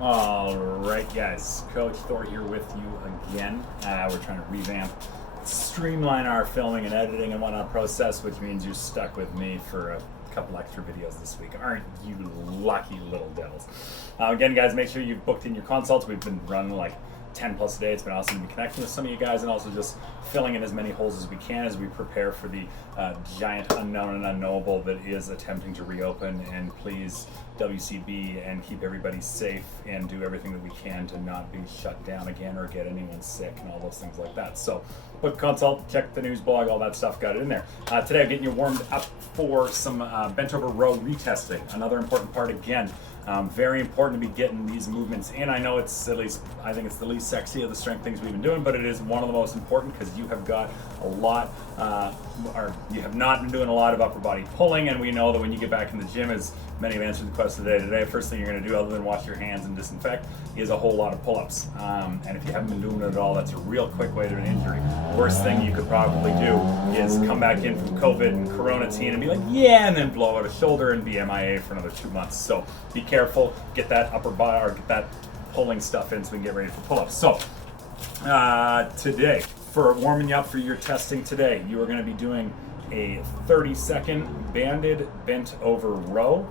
All right, guys. Coach Thor here with you again. We're trying to revamp, streamline our filming and editing and whatnot process, which means you're stuck with me for a couple extra videos this week. Aren't you lucky little devils? Again, guys, make sure you've booked in your consults. We've been running like 10 plus a day. It's been awesome to be connecting with some of you guys and also just filling in as many holes as we can as we prepare for the giant unknown and unknowable that is attempting to reopen. And please, WCB, and keep everybody safe and do everything that we can to not be shut down again or get anyone sick and all those things like that. So book consult, check the news blog, all that stuff, got it in there. Today I'm getting you warmed up for some bent over row retesting. Another important part again. Very important to be getting these movements in. I know it's at least, I think it's the least sexy of the strength things we've been doing, but it is one of the most important because you have got a lot, or you have not been doing a lot of upper body pulling, and we know that when you get back in the gym, as many have answered the question today, first thing you're going to do other than wash your hands and disinfect is a whole lot of pull-ups. And if you haven't been doing it at all, that's a real quick way to an injury. Worst thing you could probably do is come back in from COVID and Corona teen and be like, yeah, and then blow out a shoulder and be MIA for another 2 months. So be careful, get that upper body or get that pulling stuff in so we can get ready for pull-ups. So today, for warming you up for your testing today, you are going to be doing a 30-second banded bent over row.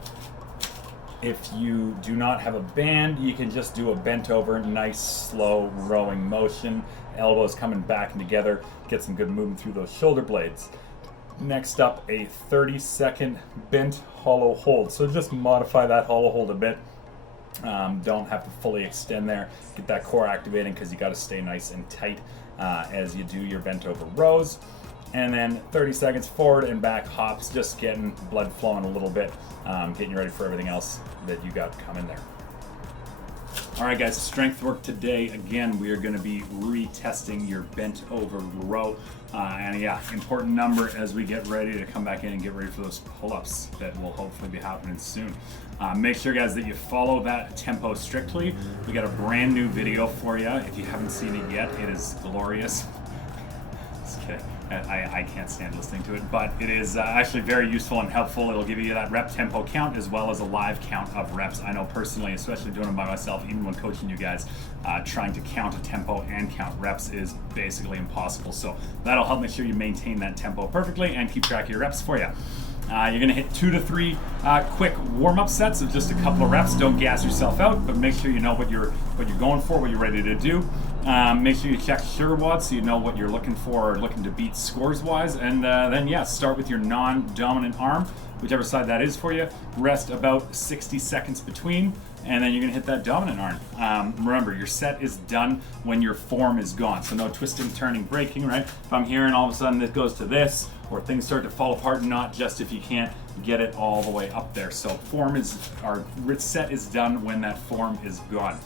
If you do not have a band, you can just do a bent over, nice slow rowing motion. Elbows coming back and together, get some good movement through those shoulder blades. Next up, a 30-second bent hollow hold. So just modify that hollow hold a bit. Don't have to fully extend there. Get that core activating because you got to stay nice and tight as you do your bent over rows. And then 30 seconds forward and back hops, just getting blood flowing a little bit, getting you ready for everything else that you got coming there. All right, guys, strength work today. Again, we are going to be retesting your bent over row. And yeah, important number as we get ready to come back in and get ready for those pull-ups that will hopefully be happening soon. Make sure, guys, that you follow that tempo strictly. We got a brand new video for you. If you haven't seen it yet, it is glorious. Just kidding. I can't stand listening to it, but it is actually very useful and helpful. It'll give you that rep tempo count as well as a live count of reps. I know personally, especially doing it by myself, even when coaching you guys, trying to count a tempo and count reps is basically impossible. So that'll help make sure you maintain that tempo perfectly and keep track of your reps for you. You're going to hit 2 to 3 quick warm-up sets of just a couple of reps. Don't gas yourself out, but make sure you know what you're going for, what you're ready to do. Make sure you check SureWOD so you know what you're looking for or looking to beat scores-wise. And then, yeah, start with your non-dominant arm, whichever side that is for you. Rest about 60 seconds between, and then you're going to hit that dominant arm. Remember, your set is done when your form is gone. So no twisting, turning, breaking, right? If I'm here and all of a sudden it goes to this, or things start to fall apart, not just if you can't get it all the way up there. So our set is done when that form is gone.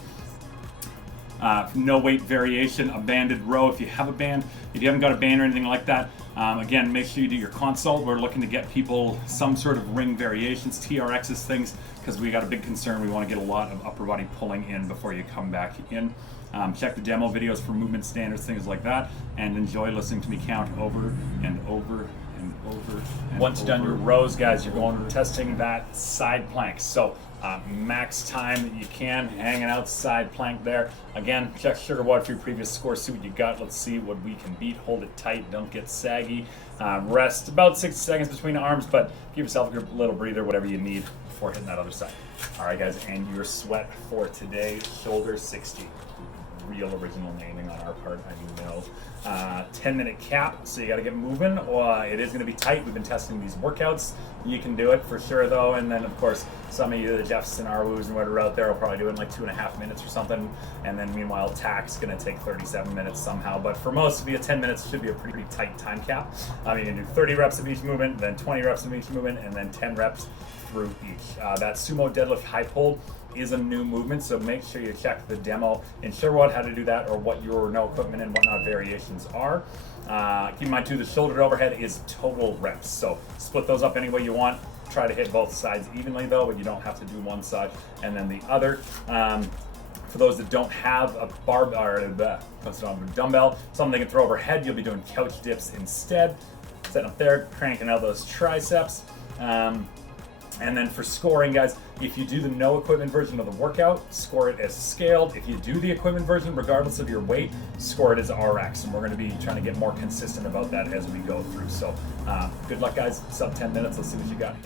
No weight variation, a banded row if you have a band. If you haven't got a band or anything like that, again, make sure you do your consult. We're looking to get people some sort of ring variations, TRXs, things, because we got a big concern. We want to get a lot of upper body pulling in before you come back in. Check the demo videos for movement standards, things like that, and enjoy listening to me count over and over and over. Once you've done your rows, guys, you're going testing that side plank. So max time that you can, hanging out side plank there. Again, check SugarWOD for your previous score, see what you got. Let's see what we can beat. Hold it tight, don't get saggy. Rest about 60 seconds between arms, but give yourself a little breather, whatever you need before hitting that other side. All right, guys, and your sweat for today, shoulder 60. Real original naming on our part, I know. 10-minute cap, so you got to get moving. It is going to be tight. We've been testing these workouts. You can do it for sure, though. And then, of course, some of you, the Jeffs and Arwoos and whatever out there, will probably do it in like 2.5 minutes or something. And then, meanwhile, TAC's going to take 37 minutes somehow. But for most of you, 10 minutes should be a pretty tight time cap. You can do 30 reps of each movement, then 20 reps of each movement, and then 10 reps through each. That sumo deadlift high pull is a new movement, so make sure you check the demo in SureWOD how to do that or what your no equipment and whatnot variations are. Keep in mind too, the shoulder to overhead is total reps, so split those up any way you want. Try to hit both sides evenly though, but you don't have to do one side and then the other. For those that don't have a barbell or a dumbbell, something they can throw overhead, you'll be doing couch dips instead. Setting up there, cranking out those triceps. And then for scoring, guys, if you do the no equipment version of the workout, score it as scaled. If you do the equipment version, regardless of your weight, score it as RX. And we're going to be trying to get more consistent about that as we go through. So good luck, guys. Sub 10 minutes. Let's see what you got.